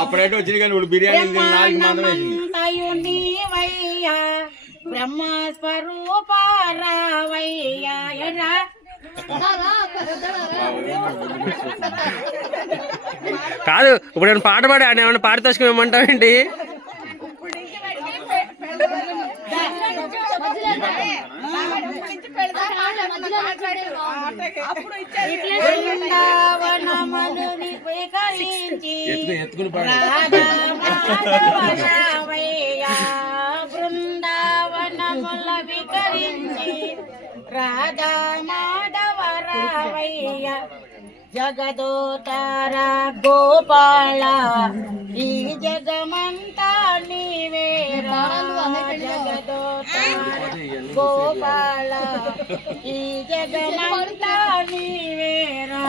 అప్పుడైతే వచ్చింది కానీ ఇప్పుడు బిర్యానీ బ్రహ్మస్వరూపారావయ్యా కాదు ఇప్పుడు నేను పాట పాడి ఆయన ఏమన్నా పాడి తోసుకునేమంటావేంటి? బృందావనముల వికరించి రాధా మాధవరావయ్య జగదోతారా గోపాల ఈ జగమంతా నీవేరా జగదోతారా గోపాల ఈ జగమంతా నీవేరా